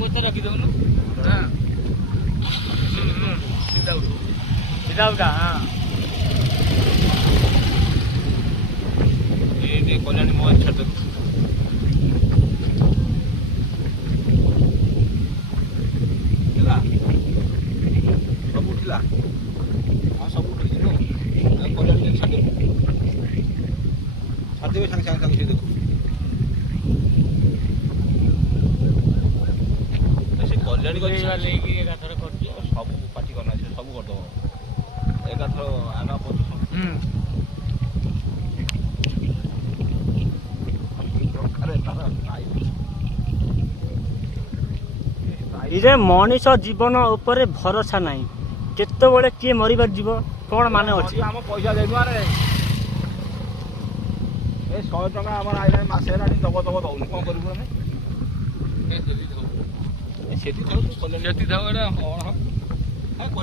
ମତେ ରଖିଦଉନୁ ସିଧା ହଁ ଏ କଲ୍ୟାଣୀ ମୋ ଛାଡ ସବୁ ଉଠିଲା ହଁ ସବୁ ଉଠିଛି କଲ୍ୟାଣୀ ଛାଡ଼ିଦେବେ ସାଙ୍ଗେ ସାଙ୍ଗେ ସାଙ୍ଗେ ସେ ଦେଖୁ ସେ କଲ୍ୟାଣୀ ନେଇକି ଏକାଥର କରୁଛି ସବୁ ପାଟି କରନା ସେ ସବୁ କରିଦେବ ଏକାଥର ଆଗ ପଛୁ ଇରେ ମଣିଷ ଜୀବନ ଉପରେ ଭରସା ନାହିଁ କେତେବେଳେ କିଏ ମରିବାର ଯିବ କଣ ମାନେ ଅଛି ଆମ ପଇସା ଦେଇନୁ ଆରେ ଏ 100 ଟଙ୍କା ଆମର ଆଇଲାଣି ମାସେ ହେଲାଣି ଦବ ଦଉନି କଣ କରିବୁ ଆମେ ସେଠି ଥାଉ ଏଇଟା